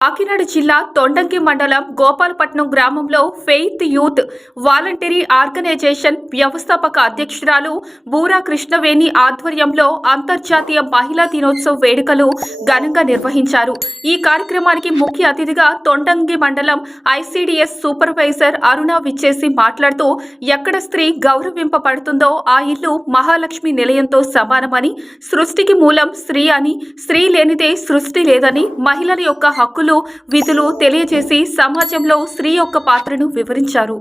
కాకినాడ జిల్లా తొండంకి మండలం గోపాలపట్నం గ్రామంలో ఫెయిత్ యూత్ వాలంటరీ ఆర్గనైజేషన్ వ్యవస్థాపక అధ్యక్షురాలు బూరా కృష్ణవేణి ఆధ్వర్యంలో అంతర్జాతీయ మహిళా దినోత్సవ వేడుకలు ఘనంగా నిర్వహించారు. ఈ కార్యక్రమానికి ముఖ్య అతిథిగా తొండంగి మండలం ఐసీడీఎస్ సూపర్వైజర్ అరుణ విచ్చేసి మాట్లాడుతూ ఎక్కడ స్త్రీ గౌరవింపబడుతుందో ఆ ఇల్లు మహాలక్ష్మి నిలయంతో సమానమని సృష్టికి మూలం స్త్రీ అని స్త్రీ లేనిదే సృష్టి లేదని మహిళల యొక్క హక్కులు విధులు తెలియజేసి సమాజంలో స్త్రీ యొక్క పాత్రను వివరించారు.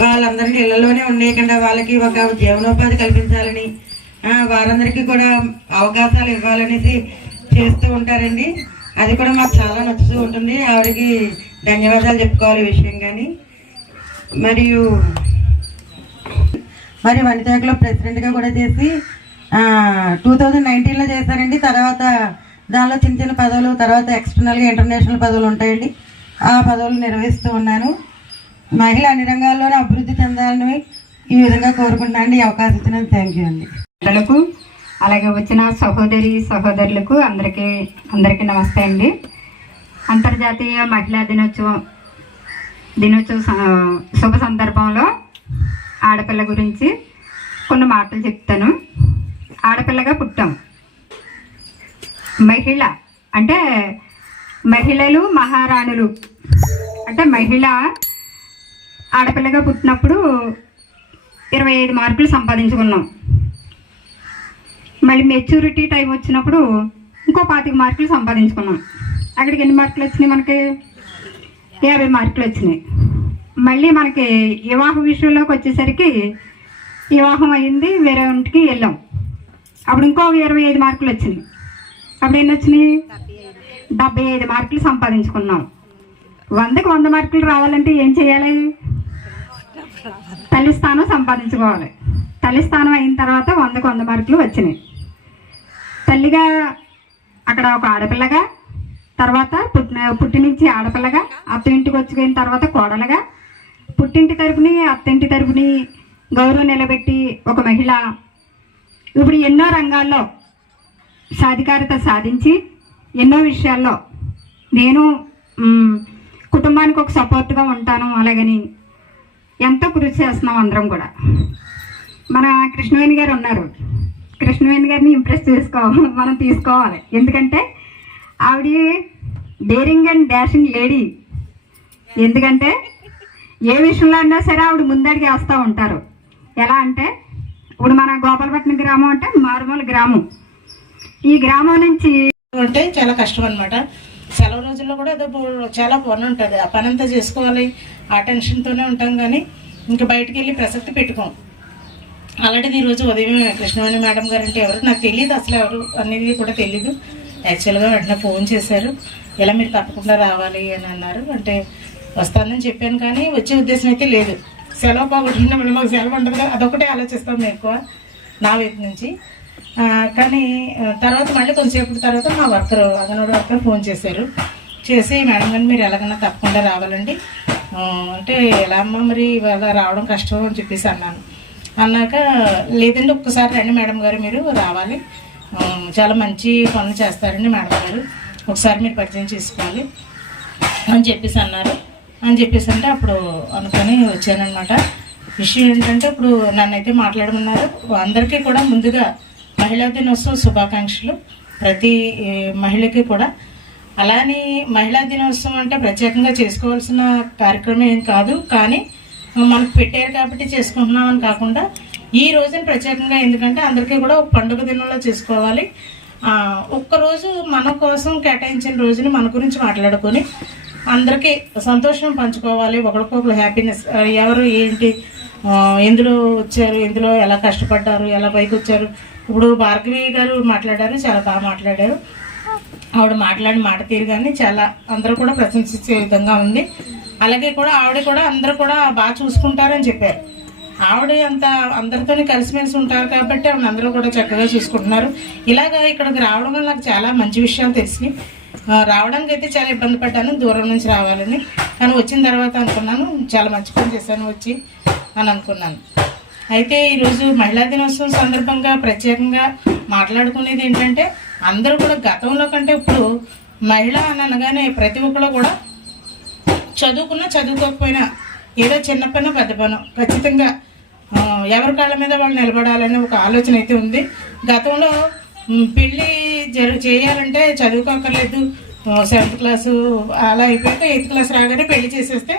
వాళ్ళందరికీ ఇళ్ళలోనే ఉండేయకుండా వాళ్ళకి ఒక జీవనోపాధి కల్పించాలని వారందరికీ కూడా అవకాశాలు ఇవ్వాలనేసి చేస్తూ ఉంటారండి. అది కూడా మాకు చాలా నచ్చుతూ ఉంటుంది. ఆవిడకి ధన్యవాదాలు చెప్పుకోవాలి ఈ విషయం కానీ. మరియు మరి వనితాకులో ప్రెసిడెంట్గా కూడా చేసి టూ థౌజండ్ నైన్టీన్లో చేశారండి. తర్వాత దానిలో చిన్న చిన్న పదవులు తర్వాత ఎక్స్టర్నల్గా ఇంటర్నేషనల్ పదవులు ఉంటాయండి. ఆ పదవులు నిర్వహిస్తూ ఉన్నాను. మహిళ అన్ని రంగాల్లోనూ అభివృద్ధి చెందాలని ఈ విధంగా కోరుకుంటున్నాను ఈ అవకాశం ఇచ్చిన థ్యాంక్ యూ అండి. పిల్లలకు అలాగే వచ్చిన సహోదరి సహోదరులకు అందరికీ అందరికీ నమస్తే అండి. అంతర్జాతీయ మహిళా దినోత్సవం దినోత్సవ స- శుభ సందర్భంలో ఆడపిల్ల గురించి కొన్ని మాటలు చెప్తాను. ఆడపిల్లగా పుట్టాం. మహిళ అంటే మహిళలు మహారాణులు. అంటే మహిళ ఆడపిల్లగా పుట్టినప్పుడు ఇరవై ఐదు మార్కులు సంపాదించుకున్నాం. మళ్ళీ మెచ్యూరిటీ టైం వచ్చినప్పుడు ఇంకో పాతిక మార్కులు సంపాదించుకున్నాం. అక్కడికి ఎన్ని మార్కులు వచ్చినాయి మనకి? యాభై మార్కులు వచ్చినాయి. మళ్ళీ మనకి వివాహ విషయంలోకి వచ్చేసరికి వివాహం అయింది వేరే ఇంటికి వెళ్ళాం. అప్పుడు ఇంకో ఇరవై ఐదు మార్కులు వచ్చినాయి. అప్పుడు ఎన్ని వచ్చినాయి? డెబ్బై ఐదు మార్కులు సంపాదించుకున్నాం. వందకు వంద మార్కులు రావాలంటే ఏం చేయాలి? తల్లి స్థానం సంపాదించుకోవాలి. తల్లి స్థానం అయిన తర్వాత వందకు వంద మార్కులు వచ్చినాయి. తల్లిగా అక్కడ ఒక ఆడపిల్లగా తర్వాత పుట్టిన పుట్టి నుంచి ఆడపిల్లగా అత్త ఇంటికి వచ్చిపోయిన తర్వాత కోడలుగా పుట్టింటి తరపుని అత్తింటి తరపుని గౌరవం నిలబెట్టి ఒక మహిళ ఇప్పుడు ఎన్నో రంగాల్లో సాధికారత సాధించి ఎన్నో విషయాల్లో నేను కుటుంబానికి ఒక సపోర్ట్గా ఉంటాను అలాగని ఎంతో కృషి చేస్తున్నాం అందరం కూడా. మన కృష్ణవేణి గారు ఉన్నారు. కృష్ణవేణి గారిని ఇంప్రెస్ చేసుకో మనం తీసుకోవాలి. ఎందుకంటే ఆవిడ డేరింగ్ అండ్ డాషింగ్ లేడీ ఎందుకంటే ఏ విషయంలో అయినా సరే ఆవిడ ముందడికి వేస్తూ ఉంటారు. ఎలా అంటే ఇప్పుడు మన గోపాలపట్నం గ్రామం అంటే మారుమూల గ్రామం. ఈ గ్రామం నుంచి అంటే చాలా కష్టం అనమాట సెలవు రోజుల్లో కూడా ఏదో చాలా పని ఉంటుంది. ఆ పని అంతా చేసుకోవాలి. ఆ టెన్షన్తోనే ఉంటాం కానీ ఇంకా బయటికి వెళ్ళి ప్రసక్తి పెట్టుకోం. అలాంటిది ఈరోజు ఉదయం కృష్ణవేణి మేడం గారు అంటే ఎవరు? నాకు తెలియదు అసలు ఎవరు అనేది కూడా తెలియదు యాక్చువల్గా వెంటనే ఫోన్ చేశారు. ఇలా మీరు తప్పకుండా రావాలి అని అన్నారు. అంటే వస్తానని చెప్పాను కానీ వచ్చే ఉద్దేశం అయితే లేదు. సెలవు పోగొట్టుకుంటే మళ్ళీ మాకు సెలవు ఉండదు కదా అదొకటే ఆలోచిస్తాం మేము ఎక్కువ నా వైపు నుంచి. కానీ తర్వాత మళ్ళీ కొంచెంసేపు తర్వాత మా వర్కర్ అంగన్వాడీ వర్కర్ ఫోన్ చేశారు. చేసి మేడం గారు మీరు ఎలాగైనా తప్పకుండా రావాలండి. అంటే ఎలా అమ్మ మరి ఇవాళ రావడం కష్టం అని చెప్పేసి అన్నాను. అన్నాక లేదండి ఒక్కసారి రండి మేడం గారు మీరు రావాలి. చాలా మంచి పనులు చేస్తారండి మేడం గారు. ఒకసారి మీరు పరిచయం చేసుకోవాలి అని చెప్పేసి అన్నారు. అని చెప్పేసి అంటే అప్పుడు అనుకొని వచ్చానమాట విషయం ఏంటంటే ఇప్పుడు నన్నైతే మాట్లాడమన్నారు అందరికీ కూడా ముందుగా మహిళా దినోత్సవ శుభాకాంక్షలు ప్రతి మహిళకి కూడా. అలానే మహిళా దినోత్సవం అంటే ప్రత్యేకంగా చేసుకోవాల్సిన కార్యక్రమం ఏం కాదు కానీ మనకు పెట్టారు కాబట్టి చేసుకుంటున్నాం అని కాకుండా ఈ రోజున ప్రత్యేకంగా ఎందుకంటే అందరికీ కూడా ఒక పండుగ దినంలో చేసుకోవాలి. ఒక్కరోజు మన కోసం కేటాయించిన రోజుని మన గురించి మాట్లాడుకొని అందరికీ సంతోషం పంచుకోవాలి. ఒకరికొకరు హ్యాపీనెస్ ఎవరు ఏంటి ఎందులో వచ్చారు ఎందులో ఎలా కష్టపడ్డారు ఎలా పైకి వచ్చారు. ఇప్పుడు భార్గవి గారు మాట్లాడారు చాలా బాగా మాట్లాడారు. ఆవిడ మాట్లాడిన మాట తీరు కానీ చాలా అందరూ కూడా ప్రశంసించే విధంగా ఉంది. అలాగే కూడా ఆవిడ కూడా అందరూ కూడా బాగా చూసుకుంటారని చెప్పారు. ఆవిడ అంత అందరితోని కలిసిమెలిసి ఉంటారు కాబట్టి ఆవిడ అందరూ కూడా చక్కగా చూసుకుంటున్నారు. ఇలాగా ఇక్కడికి రావడం వల్ల నాకు చాలా మంచి విషయాలు తెలిసినాయి. రావడానికి అయితే చాలా ఇబ్బంది పడ్డాను దూరం నుంచి రావాలని. కానీ వచ్చిన తర్వాత అనుకున్నాను చాలా మంచి పని చేశాను వచ్చి అని అనుకున్నాను. అయితే ఈరోజు మహిళా దినోత్సవం సందర్భంగా ప్రత్యేకంగా మాట్లాడుకునేది ఏంటంటే అందరూ కూడా గతంలో కంటే ఇప్పుడు మహిళ అని అనగానే ప్రతి ఒక్కరు కూడా చదువుకున్నా చదువుకోకపోయినా ఏదో చిన్న పని పెద్ద పని ఖచ్చితంగా ఎవరి కాళ్ళ మీద వాళ్ళు నిలబడాలనే ఒక ఆలోచన అయితే ఉంది. గతంలో పెళ్ళి చేయాలంటే చదువుకోకర్లేదు సెవెంత్ క్లాసు అలా అయిపోయాక ఎయిత్ క్లాస్ రాగానే పెళ్ళి చేసేస్తే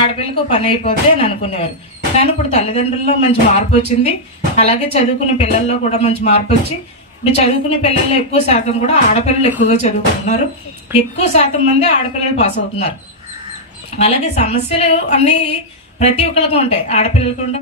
ఆడపిల్లకు పని అయిపోద్ది అని అనుకునేవారు. కానీ ఇప్పుడు తల్లిదండ్రుల్లో మంచి మార్పు వచ్చింది. అలాగే చదువుకునే పిల్లల్లో కూడా మంచి మార్పు వచ్చి ఇప్పుడు చదువుకునే పిల్లల్లో ఎక్కువ శాతం కూడా ఆడపిల్లలు ఎక్కువగా చదువుకుంటున్నారు. ఎక్కువ శాతం మంది ఆడపిల్లలు పాస్ అవుతున్నారు. అలాగే సమస్యలు అన్నీ ప్రతి ఒక్కరికి ఉంటాయి. ఆడపిల్లలకు ఉంటాయి